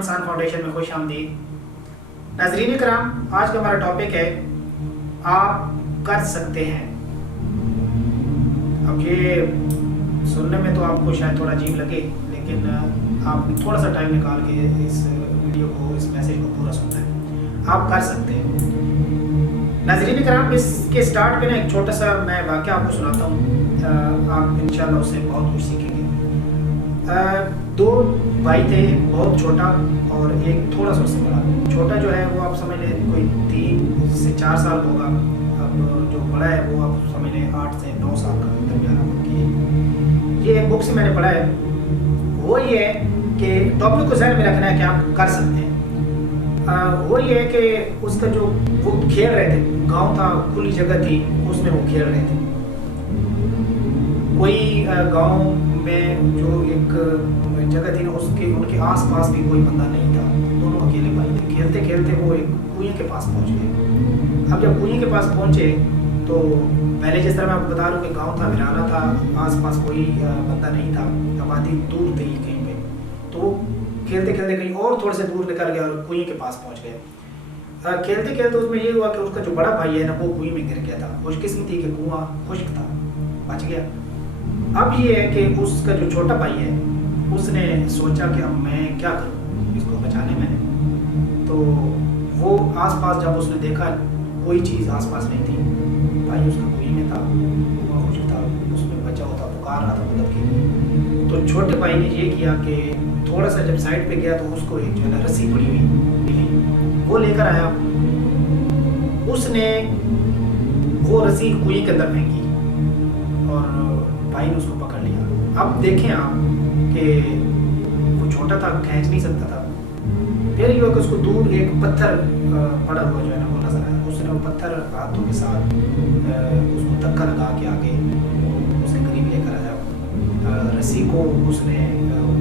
इंसान फाउंडेशन में खुश आमदीद। नाज़रीन करम, आज का हमारा टॉपिक है आप कर सकते हैं। अब ये सुनने में तो आपको शायद थोड़ा अजीब लगे, लेकिन आप थोड़ा सा टाइम निकाल के इस वीडियो को, इस मैसेज को पूरा सुनना है। आप कर सकते हैं। नाज़रीन करम, इसके स्टार्ट में ना एक छोटा सा मैं वाक़या आपको सुनाता हूँ। आप इंशाल्लाह उससे बहुत कुछ सीखेंगे। दो भाई थे, बहुत छोटा और एक थोड़ा सा उससे बड़ा। छोटा जो है वो आप समझ लें कोई 3 से 4 साल होगा। अब जो बड़ा है वो आप समझ लें 8 से 9 साल का दरमियान होगी। ये एक बुक से मैंने पढ़ा है। वो ये है कि टॉपिक को ज़हन में रखना है कि आप कर सकते हैं। वो ये है कि उसका जो वो खेल रहे थे, गांव था, खुली जगह थी, उसमें वो खेल रहे थे। कोई गांव में जो एक जगह थी ना, उनके आसपास भी कोई बंदा नहीं था। दोनों अकेले भाई थे। खेलते खेलते वो एक कुएं के पास पहुंच गए। अब जब कुएं के पास पहुंचे तो पहले जिस तरह मैं आपको बता रहा हूँ कि गांव था, वीराना था, आसपास कोई बंदा नहीं था, आबादी दूर थी कहीं पे। तो खेलते खेलते कहीं और थोड़े से दूर निकल गया और कुएं के पास पहुँच गए। खेलते खेलते उसमें ये हुआ कि उसका जो बड़ा भाई है ना, वो कुएं में गिर गया था। खुशकिस्मती कि कुआं खुश्क था, बच गया। अब ये है कि उसका जो छोटा भाई है, उसने सोचा कि अब मैं क्या करूं इसको बचाने में। तो वो आसपास जब उसने देखा कोई चीज़ आसपास नहीं थी, भाई उसका कुएं में था, कुआं खुश्क था, उसमें बचा होता, पुकार रहा था मदद के लिए। तो छोटे भाई ने ये किया कि थोड़ा सा जब साइड पे गया तो उसको एक जो है ना रस्सी पड़ी हुई मिली, वो लेकर आया। उसने वो रस्सी कुएं के अंदर फेंकी और भाई ने उसको पकड़ लिया। अब देखें आप कि वो छोटा था, खींच नहीं सकता था। फिर ये हुआ कि उसको दूर एक पत्थर पड़ा हुआ जो है ना वो नजर आया। उसने वो पत्थर हाथों के साथ उसको धक्का लगा के आगे उसके करीब लेकर आया। रस्सी को उसने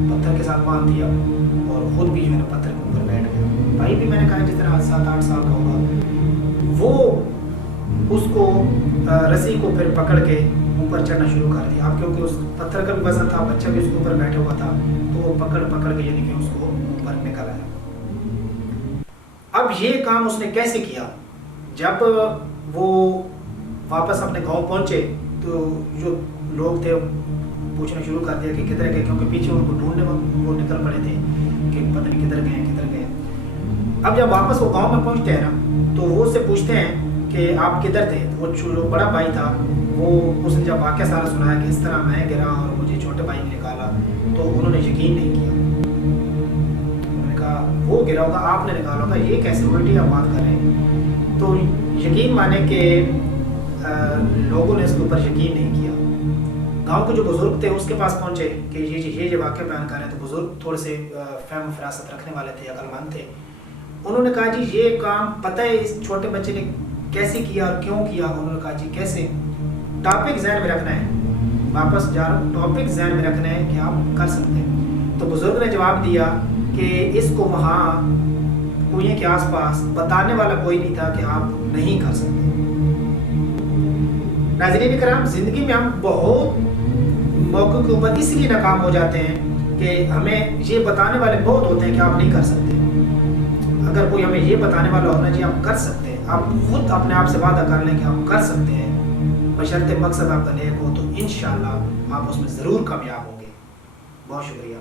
पत्थर के साथ बांध दिया और खुद भी जो है ना पत्थर के ऊपर बैठ गया। भाई भी मैंने कहा जिस तरह 7-8 साल का होगा, वो उसको रस्सी को फिर पकड़ के ऊपर चढ़ना शुरू कर दिया। अब क्योंकि उस पत्थर का भी वजन था, बच्चा भी उसके ऊपर बैठा हुआ था, तो वो पकड़ के यानी कि उसको ऊपर निकल आया। अब ये काम उसने कैसे किया? जब वो वापस अपने गांव पहुंचे तो जो लोग थे पूछना शुरू कर दिया कि किधर गए, क्योंकि पीछे उनको ढूंढने में वो निकल पड़े थे कि पता नहीं किधर गए किधर गए। अब जब वापस वो गाँव में पहुँचते हैं ना, तो वो उससे पूछते हैं कि आप किधर थे। वो जो बड़ा भाई था, वो उसने जब वाक़या सारा सुनाया कि इस तरह मैं गिरा और मुझे छोटे भाई ने निकाला, तो उन्होंने यकीन नहीं किया। उन्होंने कहा वो गिरा होगा, आपने निकाला होगा, ये कैसे उल्टी आप बात कर रहे हैं। तो यकीन माने कि लोगों ने इसके ऊपर यकीन नहीं किया। गांव के जो बुज़ुर्ग थे उसके पास पहुंचे कि ये वाक़या बयान कर रहे हैं। तो बुज़ुर्ग थोड़े से फ़हम फ़रासत रखने वाले थे, अक्लमंद थे। उन्होंने कहा जी ये काम पता है इस छोटे बच्चे ने कैसे किया और क्यों किया। उन्होंने कहा जी कैसे। टॉपिक ज़हन में रखना है, वापस जा रहा हूँ, टॉपिक ज़हन में रखना है कि आप कर सकते हैं। तो बुजुर्ग ने जवाब दिया कि इसको वहाँ कुएं के आसपास बताने वाला कोई नहीं था कि आप नहीं कर सकते। नाज़रीन करम, ज़िंदगी में हम बहुत मौक़ों के ऊपर इसलिए नाकाम हो जाते हैं कि हमें ये बताने वाले बहुत होते हैं कि आप नहीं कर सकते। अगर कोई हमें ये बताने वाला होना चाहिए आप कर सकते हैं, आप खुद अपने आप से वादा कर लें कि आप कर सकते हैं, बशर्ते मकसद आपका नेक हो, तो इंशाअल्लाह आप उसमें ज़रूर कामयाब होंगे। बहुत शुक्रिया।